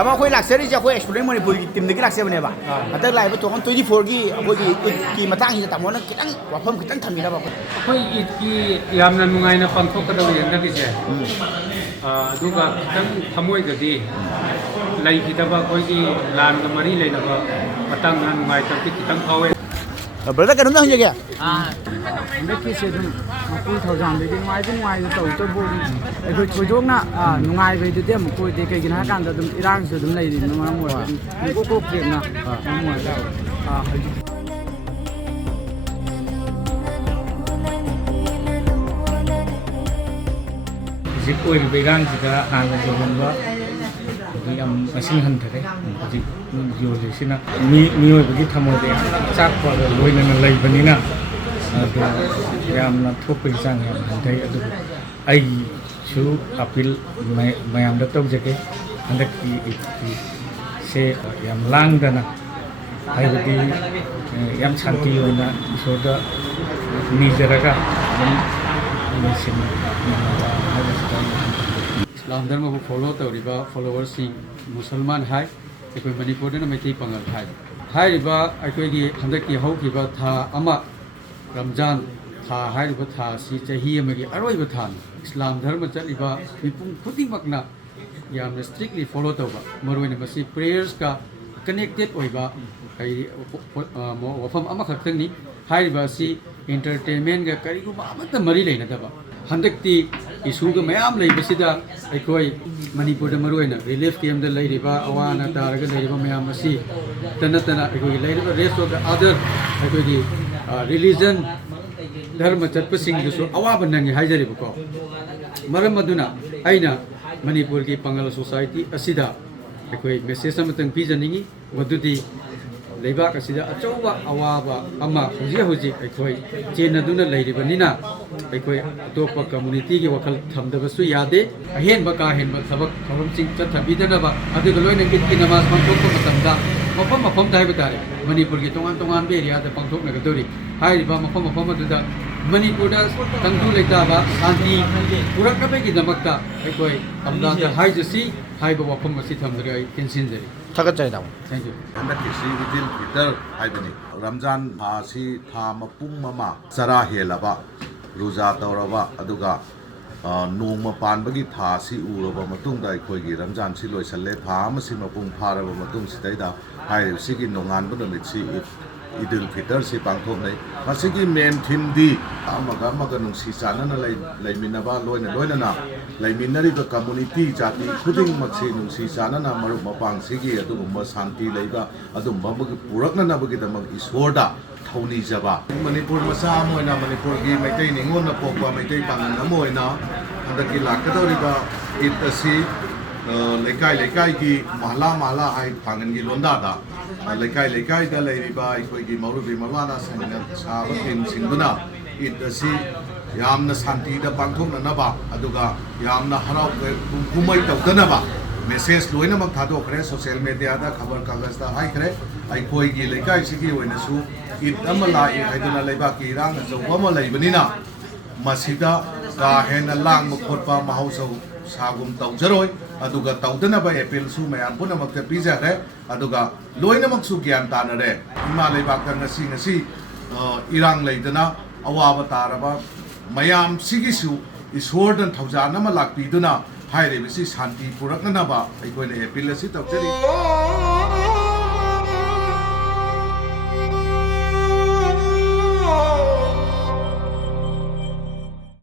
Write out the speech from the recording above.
แต่ว่าคุยหลักเสรีจะคุย explore มณีปุรีทีมนึกหลักเสรีเนี่ยบ่แต่ไล่ไปตัวของ24กี่คุยกี่มาตั้งที่จะตั้งวันนั้นกี่ตั้งว่าเพิ่มกี่ตั้งทำมีแล้วบ่คุยอีกกี่ยามนั้นมึงไงนะความทุกข์ก็ต้องอย่างนั้นที่เจ้ดูกับตั้งขโมยก็ดีไล่ที่แต่ว่าคุยกี่ลานกับมารีเลยนะว่ามาตั้งงานมึงไงตั้งที่ตั้งเขาเองbrother กันนั่งยังไงไม่คิดเสียดุมาคุยเท่าจานเลยง่ายง่ายตัวตัวบุญไอ้คุยคุยจบนะง่ายไปเดี๋ยวมันคุยเดี๋ยวกินอาหารกันแต่อิร่างสุดมันเลยมันมาหมดมันก็เปลี่ยนนะมันหมดแล้วजिक ओइ बेरां जिका हान जोगनबा यम मसिन हन थरे जिक यो लेसिना मी ओइ बगि थमोदे चाक पर लोइना लैबनिना अदो यामना थोपै जांग याम हन्थै अदो आई छु अपील मयाम द तौजके हन्दकि से याम लांगदना हाइबदि याम शांति ओइना इसोरदा निजरगा मसिन इस्लाम धर्म को फॉलो तौरीबा फॉलोवर्स मुसलमान है अखोई मणिपुर मैथी पंगल है अखोई हंदकी हौखिबा था अमा रमजान था था सी चाही अमगी अरोइबा था इस्लाम धर्म चलिबा मिपुम खुदिमकना यामना स्ट्रिक्टली फॉलो तौबा मरोइना मसी प्रेयर्स का कनेक्टेड ओइबा वफम अमखक्तंगनी हाइबा सी एंटरटेनमेंट का करिगुबा अमत मरी लेनदबा हंदक्ति इशू का मैम लेबसिदा अखोई मणिपुर मरुइना रिलीफ कैम्प द लेरिबा अवाना तारगा लेरिबा मैम असी तनतना अखोई लेरिबा रेस्ट ऑफ द अदर अखोई रिलीजन धर्म चटपसिंगदसु अवाब नंगी हाइजरिबको मरम मदुना आइना मणिपुर की पंगल सोसाइटी असिदा अखोई मेसेज अमतंग पिजनिंगी वदुदी लेबाक असिदा अचौबा अवाबा अमा हुजी हुजी अखोई चेनदुना लेरिबनिना अखोई अतोप कम्युनिटी की वखल थमदबसु यादे अहेनबा का हेनबा सबक थवमसिंग चथबिदनबा अदुगा लोइना ईदकी नमाज पांथोकपा मतमदा मफम मफम दाइबा तारे मणिपुर की तोंगान तोंगान बेरियादा पांथोकनगदोरी हाइरिबा मफम मफम अदुदा मणिपुर तंगु लेताबा शांति पुरकबेगी दमकता अखोई अमदादा हाइजसी हाइबा वफम असी थमदरे केंसिनजरी थागतजाय दाव थैंक यू हंदकी विदिन फितर हाइबनी रमजान थासी था मपुंग ममा चरा हेलबा रुजा तौरबा अदुगा नोंग पानबगी थासी उरबा मतुंगदा अखोइगी रमजान सी लोइसल्ले था मसी मपुंग फारबा मतुंग सिदैदा हाइसिगी नोंगानबा नमितसी ईदुल फितर से पांथोकनै मसिगी मेन थीम दी अमगा नुंसी चानना लैमिनबा लोइना लैमिनरिबा कम्युनिटी जाति खुदिंग मक्सी नुंसी चानना मरुप मपांगसिगी अदुगुम्बा शांति लैबा अदुम्बा पुरकननबगी दमक ईश्वरदा थौनी जबा मणिपुर मसा मोइना मणिपुर की मैतै निंगोन पोकवा मैतै पांगन अमोइना हंदकी लाकदौरिबा ईद असि लेकाई लेकाई की महला हाई पांगन की लोंदादा लेकाई लेकाई दा लेरिबा अखोइगी मरुबी मवाना संगना साबा टीम सिंगुना ईद असि यामना शांति दा पांथोकननबा अदुगा यामना हराव कुमई तौदनबा मेसेज लोइनमक थादोखरे सोशल मीडिया दा खबर कागज दा हाइखरे अखोइगी लेकाई सिगी ओइनसु ईद अमा लाई हाइदुना लेबाकी इरांग अचौबा अमा लैबनिना मसिदा का हेना लांग खोटपा महाउसौ सागुम तौजरोय अदुगा तौदनबा एपील सु मयाम पुनमक पिजरे अदुगा लोइनमक सु ज्ञान तानरे इमा लेबाक ngasi ngasi इरांग लैदना अवाब तारबा मयाम सिगिसु ईश्वरदन थौजान अमा लाक्पिदुना हाइरेबिसि शांति पुरकनबा अखोइने एपील असि तौजरी